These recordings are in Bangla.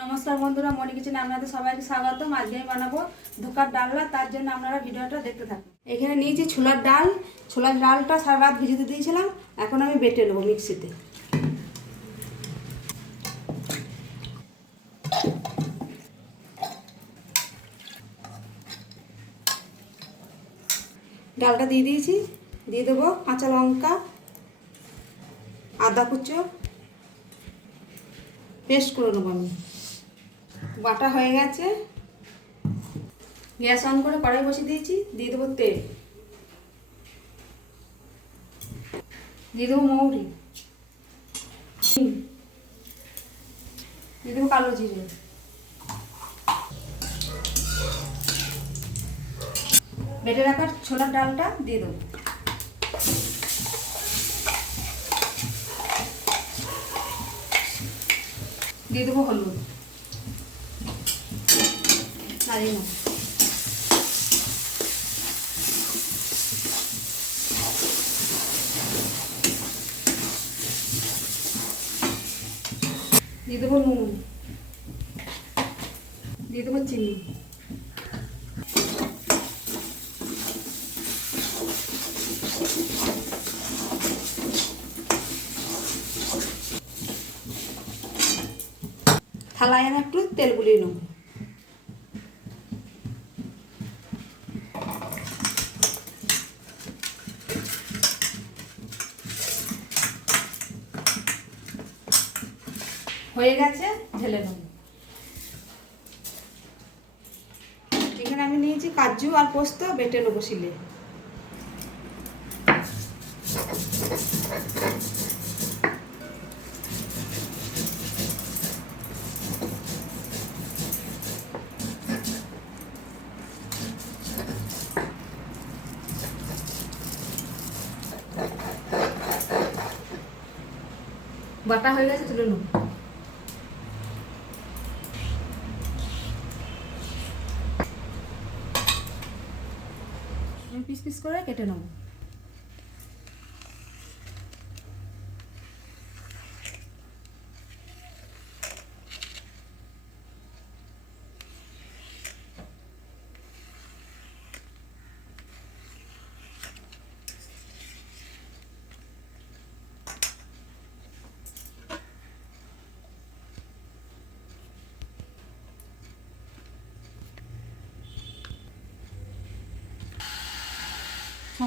নমস্কার বন্ধুরা, মনি কিচেনে আপনাদের সবাইকে স্বাগতম। আজকে আমি বানাবো ধোকার ডালনা। তার জন্য আপনারা ভিডিওটা দেখতে থাকুন। এখানে নিয়েছি ছোলার ডাল। ছোলার ডালটা সারা রাত ভিজিয়ে দিয়েছিলাম, এখন আমি বেটে নেবো মিক্সিতে। ডালটা দিয়ে দিয়েছি, দিয়ে দেবো কাঁচা লঙ্কা, আদা কুচো, পেস্ট করে নেবো আমি। বাটা হয়ে গেছে, গ্যাস অন করে কড়াই বসিয়ে দিয়েছি। দিয়ে দেবো তেল, দিয়ে দেবো মৌরি, দিয়ে দেবো কালো জিরে, বেটে রাখার ছোলার ডালটা দিয়ে দেবো। দিয়ে দেবো হলুদ, নাড়িয়ে নেবো। দিয়ে দেবো নুন, দিয়ে দেবো চিনি, থালায় আমি একটু তেল গুলিয়ে নেব। হয়ে গেছে, ঢেলে নেব। এখানে আমি নিয়েছি কাজু আর পোস্ত, বেটে নেবো শিলে। বাটা হয়ে গেছে, তুলে নেব। আমি পিস পিস করে কেটে নেব।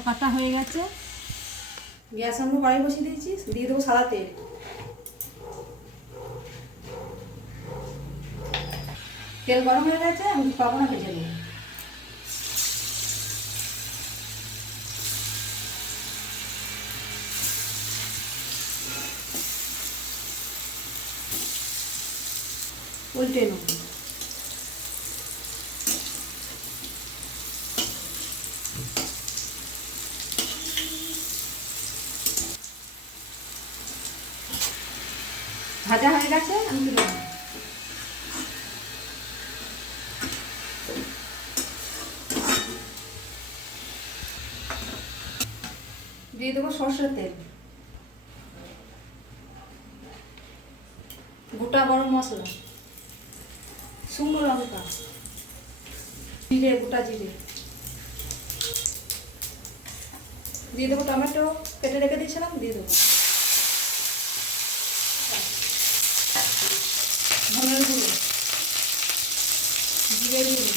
কাটা হয়ে গেছে, গ্যাস আমরা কড়াই বসিয়ে দিয়েছি। দিয়ে দেবো সাদা তেল, তেল গরম হয়ে গেছে, আমি পাবনা ভেজে নেব। উল্টে নেব। ভাজা হয়ে গেছে, আমি তুলে নেব। দিয়ে দেবো সরষের তেল, গোটা গরম মশলা, শুকনো লঙ্কা, জিরে, গোটা জিরে, দিয়ে দেবো টমেটো কেটে রেখে দিয়েছিলাম, দিয়ে দেবো ধনের গুঁড়ো, জিরে গুঁড়ো,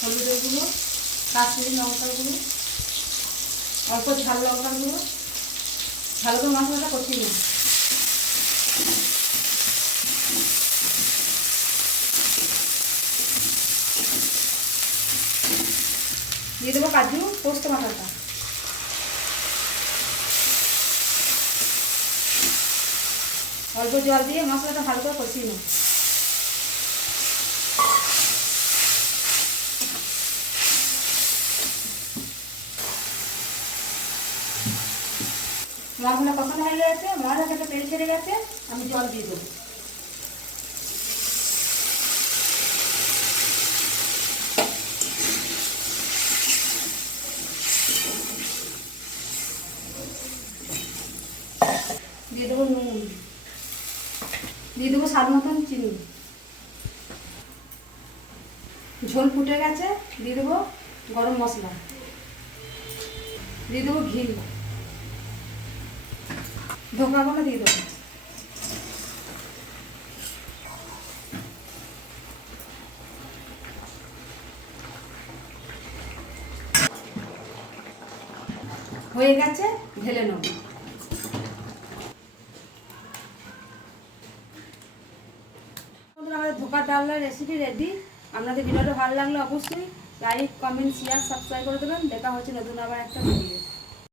হলুদের গুঁড়ো, কাশ্মীরি লঙ্কার গুঁড়ো, অল্প ঝাল লঙ্কার গুঁড়ো। ভালো করে মশলাটা কষিয়ে নিই। দিয়ে দেবো কাজু, পোস্ত বাটাটা, অল্প জল দিয়ে মশলাটা ভালো করে কষিয়ে নিই। মশলা কষানো হয়ে গেছে, মশলা থেকে তেল ছেড়ে গেছে, আমি জল দিয়ে দেবো। দিয়ে দেবো নুন, দিয়ে দেবো স্বাদ মতন চিনি। ঝোল ফুটে গেছে, দিয়ে দেবো গরম মশলা, দিয়ে দেবো ঘি, ধোকাগুলো দিয়ে দেবো। হয়ে গেছে, ঢেলে নেব। আমাদের ধোকার ডালনার রেসিপি রেডি। আপনাদের ভিডিওটা ভালো লাগলে অবশ্যই লাইক, কমেন্ট, শেয়ার, সাবস্ক্রাইব করে দেবেন। দেখা হচ্ছে নতুন আবার একটা ভিডিও।